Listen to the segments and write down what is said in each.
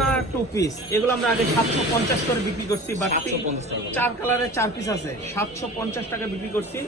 না two piece এগুলো আমরা আগে 750 করে বিক্রি করছি, বাট 4 কালারের 4 পিস আছে 750 টাকা বিক্রি করছি।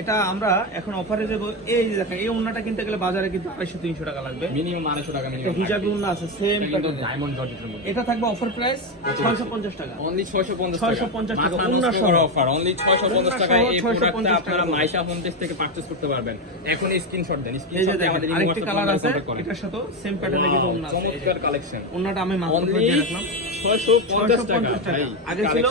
এটা আমরা এখন অফারে দেব। এই যে দেখেন, এই ওন্নাটা কিনতে গেলে বাজারে কিন্তু 250-300 টাকা লাগবে, মিনিমাম 250 টাকা মিনিমাম। হিজাবি ওন্না আছে সেম ডায়মন্ড জর্জেটের মধ্যে। এটা থাকবে অফার প্রাইস 650 টাকা, অনলি 650 650 টাকা ওন্না সহ অফার, অনলি 650 টাকায় এই 650 প্রোডাক্টটা আপনারা টাকা। মাইশা হোম টেক্স থেকে পারচেজ করতে পারবেন। এখন স্ক্রিনশট দেন, এই যে স্ক্রিনশটে দেখেন আমাদের আরেকটি কালার আছে, কন্টাক্ট করেন। এটার সাথে সেম প্যাটার্নের কিন্তু ওন্না আছে। চমৎকার কালেকশন। ওন্নাটা আমি মাত্র অনলি দিয়ে রাখলাম 650 টাকা। 650 টাকা, আগে ছিল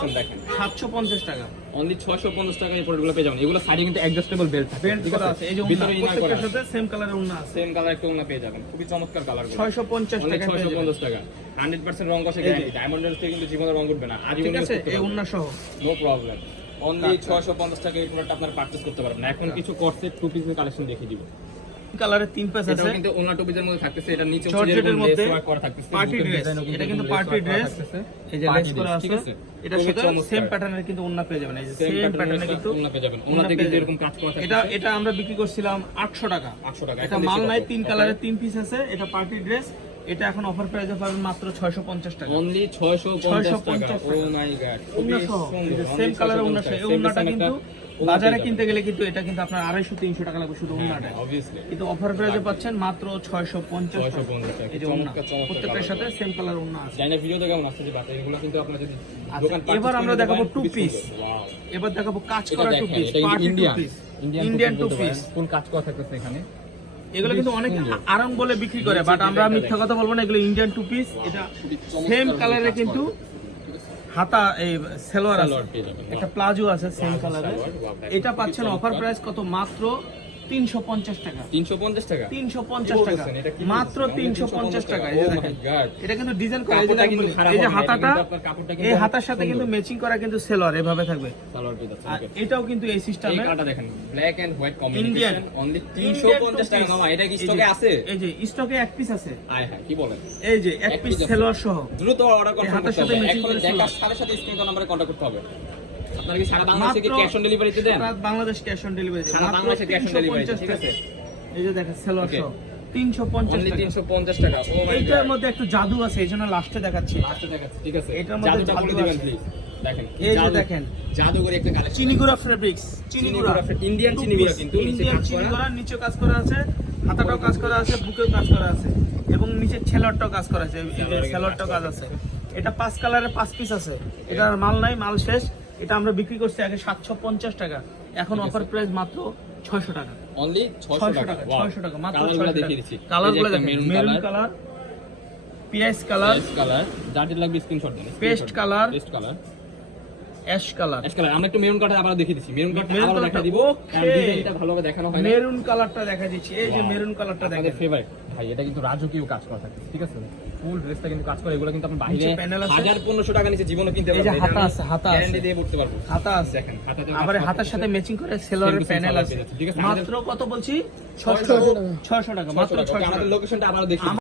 750 টাকা। অনলি 650 টাকায় এই প্রোডাক্টগুলো পেয়ে যাবেন। এগুলো সাইডে কিন্তু অ্যাডজাস্টেবল বেল্ট থাকে, বেল্ট করা আছে, এই যে ভিতরে ইনার করা প্রত্যেকটার আছে, সাথে সেম কালারের ওন্না আছে। সেম কালার একটা ওন্না পেয়ে যাবেন। খুবই চমৎকার কালারগুলো। 650 অনলি টাকা পেয়ে যাবেন। 650 টাকা। 100% রং কষে গ্যারান্টি। ডায়মন্ডের থেকে কিন্তু জীবনে রং উঠবে না। আজীবন ঠিক আছে, এই ওন্না সহ নো প্রবলেম। অনলি 650 টাকায় এই প্রোডাক্ট আপনারা পারচেজ করতে পারবেন। এখন কিছু কর্সেট টু পিসের কালেকশন দেখিয়ে দিব। কালারের 3 পিস আছে, এটাও কিন্তু ওন্না টু পিসের মধ্যে থাকতেছে। এটা নিচে জর্জেটের মধ্যে ওয়ার্ক করা থাকতেছে, পার্টি বুকের ড্রেস। ডিজাইনও এটা কিন্তু lace পার্টি work করা ড্রেস, থাকতেছে। এই যে Party লেস করা dress, আছে। ঠিক আছে? এটার খুবই সাথে চমৎকার। সেম প্যাটার্নের কিন্তু ওন্না পেয়ে যাবেন, এই যে সেম সেম প্যাটার্নের কিন্তু ওন্না পেয়ে যাবেন। ওন্না ওন্নাতে পেয়ে কিন্তু যাবেন। এরকম কাজ করা থাকতেছে। এটা আমরা বিক্রি করছিলাম 800 টাকা। 800 টাকা। এটা মাল নাই, 3 কালারের 3 পিস আছে। এটা পার্টি ড্রেস, এটা এখন অফার প্রাইসে পাবেন মাত্র 650 টাকা। অনলি 650 টাকা। 650 ও মাই গড, ওন্না সহ সেম কালারের ওন্না সহ। এই ওন্নাটা কিন্তু বাজারে কিনতে গেলে কিন্তু এটা কিন্তু আপনার 250-300 টাকা লাগবে শুধু ওন্নাটা, অবভিয়াসলি কিন্তু অফার প্রাইসে পাচ্ছেন মাত্র 650 টাকা। 650 টাকা। এই যে ওন্না চমৎকার চমৎকার প্রত্যেকটার সাথে সেম কালার ওন্না আছে। জানি না ভিডিওতে কেমন আসছে যে বাট এগুলো কিন্তু আপনারা যদি দোকান আচ্ছা, এবার আমরা দেখাবো টু পিস। এবার দেখাবো কাজ করা two piece, party two piece, Indian two piece. কোন কাজ করা থাকতেছে এখানে? এগুলো কিন্তু অনেক আরাম বলে বিক্রি করে, বাট আমরা মিথ্যা কথা বলবো না, এগুলো ইন্ডিয়ান টু পিস। এটা সেম কালারে কিন্তু হাতা এই সালোয়ার আছে, একটা প্লাজো আছে সেম কালারে। এটা পাচ্ছেন অফার প্রাইস কত? মাত্র 350 টাকা। 350 টাকা। 350 টাকা, এটা কি মাত্র 350 টাকা। এই যে দেখেন, গড, এটা কিন্তু ডিজাইন করা, এই যে কাপড়টা কিন্তু খারাপ এই যে হবে না, হাতাটা, এটা কিন্তু আপনার কাপড়টা কিন্তু এই হাতার সাথে কিন্তু ম্যাচিং করা কিন্তু সেলোয়ার এভাবে থাকবে। সালোয়ার পিস আছে। আর ওকে, এটাও কিন্তু এই এই সিস্টেমে কালারটা দেখেন, black and white combination. Indian। Only 350 টাকা। মামা এটা কি স্টকে আছে? এই যে স্টকে এক পিস আছে, আয় হ্যাঁ, কি বলেন? এই যে এক এক পিস piece আছে। সেলোয়ার সহ। দ্রুত অর্ডার করতে হাতের হবে। সাথে matching এখন করে দেখার সেলোয়ার। সাথে স্ক্রিন নম্বরে কন্টাক্ট করতে হবে। আপনারা কি সারা বাংলাদেশে কি মাত্র ক্যাশ অন ডেলিভারিতে দেন? সারা বাংলাদেশ ক্যাশ অন ডেলিভারি, সারা বাংলাদেশে ক্যাশ অন ডেলিভারি, ঠিক আছে? এই যে দেখেন সেলোয়ার Okay। সহ 350 অনলি টাকা। 350 টাকা। ও মাই এইটার গড, মধ্যে একটু জাদু আছে, এইজন্য লাস্টে দেখাচ্ছি। লাস্টে দেখাচ্ছি, ঠিক আছে? এটার মধ্যে জাদুটা জাদু বলে দিবেন আছে। প্লিজ। দেখেন, এই যে জাদু- দেখেন, জাদুকরি একটা কালেকশন। চিনিগুড়া ফেব্রিক্স, চিনিগুড়া ইন্ডিয়ান চিনিগুড়া কিন্তু নিচে ইন্ডিয়ান কাজ করা। চিনিগুড়া, নিচে কাজ করা আছে, হাতাটাও কাজ করা আছে, বুকেও কাজ করা আছে, এবং নিচে ছেলরটাও কাজ করা আছে, এই যে ছেলরটাও কাজ আছে। এটা 5 কালারের 5 পিস আছে। এটার মাল নাই, মাল শেষ। এটা আমরা বিক্রি করছি আগে 750 টাকা, এখন অফার প্রাইস মাত্র 600 টাকা। অনলি 600 টাকা। 600 টাকা মাত্র। কালারগুলো 600 দেখিয়ে টাকা। দিচ্ছি। কালারগুলো এই যে একটা দেখেন, মেরুন মেরুন কালার, পিয়াজ কালার, কালার, যাদের লাগবে স্ক্রিনশট দেন। Paste colour, paste colour, ash colour. Ash colour. আমরা একটু মেরুন কালার আবার দেখিয়ে দিচ্ছি। মেরুন কালারটা মেরুন আবার কালারটা, দেখা দিব। okay। কারণ ডিজাইনটা ভালোভাবে দেখানো হয় না। মেরুন কালারটা দেখা দিচ্ছি, এই যে মেরুন কালারটা আপনাদের দেখেন। ফেভারিট ভাই, এটা কিন্তু রাজকীয় কাজ করা থাকে, ঠিক আছে? ফুল ড্রেসটা কিন্তু কাজ করে। এগুলো কিন্তু আপনি বাইরে নিচে panel আছে। 1000-1500 টাকা নিচে জীবনে কিনতে এই যে পারবেন। হাতা আছে, হাতা আছে। গ্যারান্টি দিয়ে পড়তে পারবো। হাতা আছে, দেখেন, হাতাতে আবার হাতার সাথে ম্যাচিং করে সেলোয়ারের Same to same panel salwar আছে। পেয়ে যাচ্ছে, ঠিক আছে? মাত্র কত বলছি? 600 টাকা, মাত্র 600 আমাদের টাকা। লোকেশনটা আবারও দেখি।